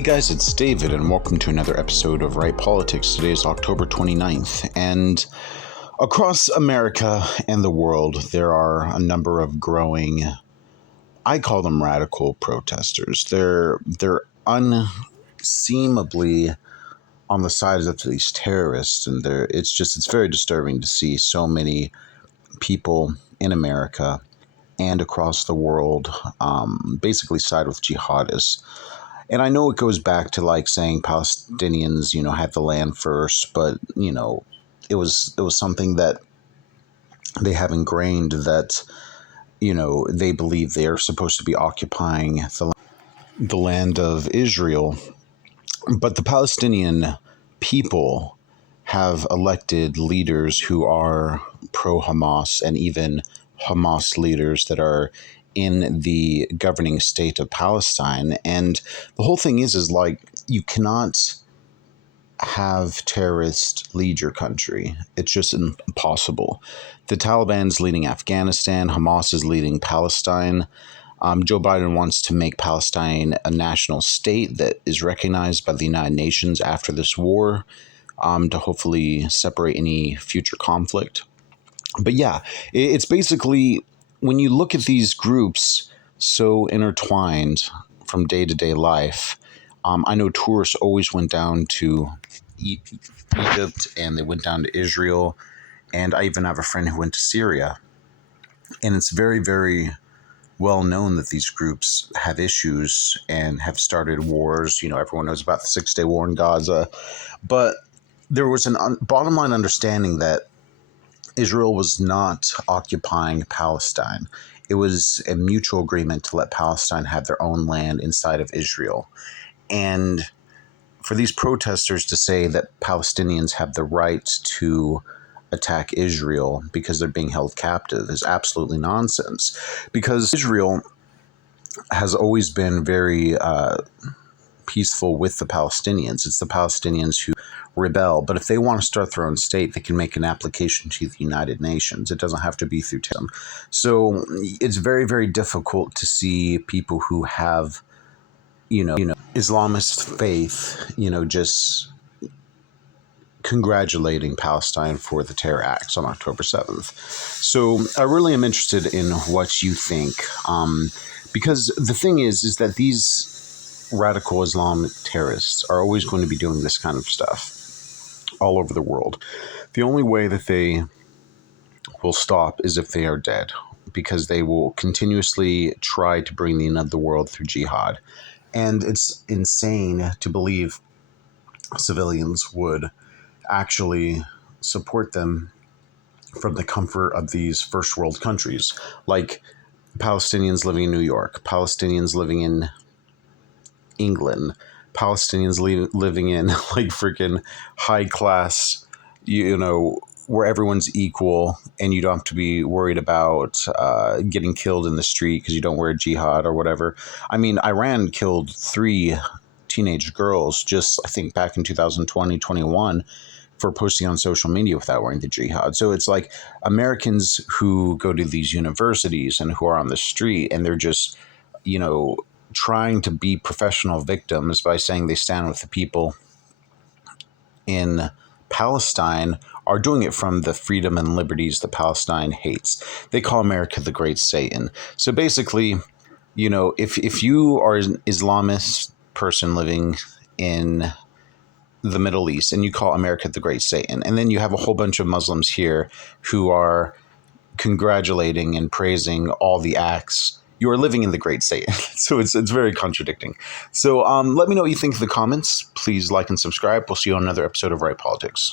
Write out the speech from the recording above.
Hey guys, it's David, and welcome to another episode of Right Politics. Today is October 29th, and across America and the world, there are a number of growing, I call them radical protesters. They're unseemably on the side of these terrorists, and it's very disturbing to see so many people in America and across the world basically side with jihadists. And I know it goes back to like saying Palestinians, had the land first, but it was something that they have ingrained that they believe they're supposed to be occupying the land of Israel. But the Palestinian people have elected leaders who are pro-Hamas, and even Hamas leaders that are in the governing state of Palestine. And the whole thing is like, you cannot have terrorists lead your country. It's just impossible. The Taliban's leading Afghanistan. Hamas is leading Palestine. Joe Biden wants to make Palestine a national state that is recognized by the United Nations after this war, to hopefully separate any future conflict. But yeah, it's basically, when you look at these groups so intertwined from day-to-day life, I know tourists always went down to Egypt, and they went down to Israel, and I even have a friend who went to Syria. And it's very, very well known that these groups have issues and have started wars. Everyone knows about the Six-Day War in Gaza. But there was a bottom line understanding that Israel was not occupying Palestine. It was a mutual agreement to let Palestine have their own land inside of Israel. And for these protesters to say that Palestinians have the right to attack Israel because they're being held captive is absolutely nonsense. Because Israel has always been very peaceful with the Palestinians. It's the Palestinians who rebel. But if they want to start their own state, they can make an application to the United Nations. It doesn't have to be through them. So it's very, very difficult to see people who have, Islamist faith, just congratulating Palestine for the terror acts on October 7th. So I really am interested in what you think, because the thing is that these radical Islamic terrorists are always going to be doing this kind of stuff all over the world. The only way that they will stop is if they are dead, because they will continuously try to bring the end of the world through jihad. And it's insane to believe civilians would actually support them from the comfort of these first world countries, like Palestinians living in New York, Palestinians living in England, Palestinians living in like freaking high class, where everyone's equal and you don't have to be worried about getting killed in the street because you don't wear jihad or whatever. I mean, Iran killed 3 teenage girls just, I think, back in 2020, 21 for posting on social media without wearing the jihad. So it's like Americans who go to these universities and who are on the street, and they're just, trying to be professional victims by saying they stand with the people in Palestine, are doing it from the freedom and liberties that Palestine hates. They call America the Great Satan. So basically, if you are an Islamist person living in the Middle East and you call America the Great Satan, and then you have a whole bunch of Muslims here who are congratulating and praising all the acts, you are living in the Great Satan. So it's very contradicting. So let me know what you think in the comments. Please like and subscribe. We'll see you on another episode of Right Politics.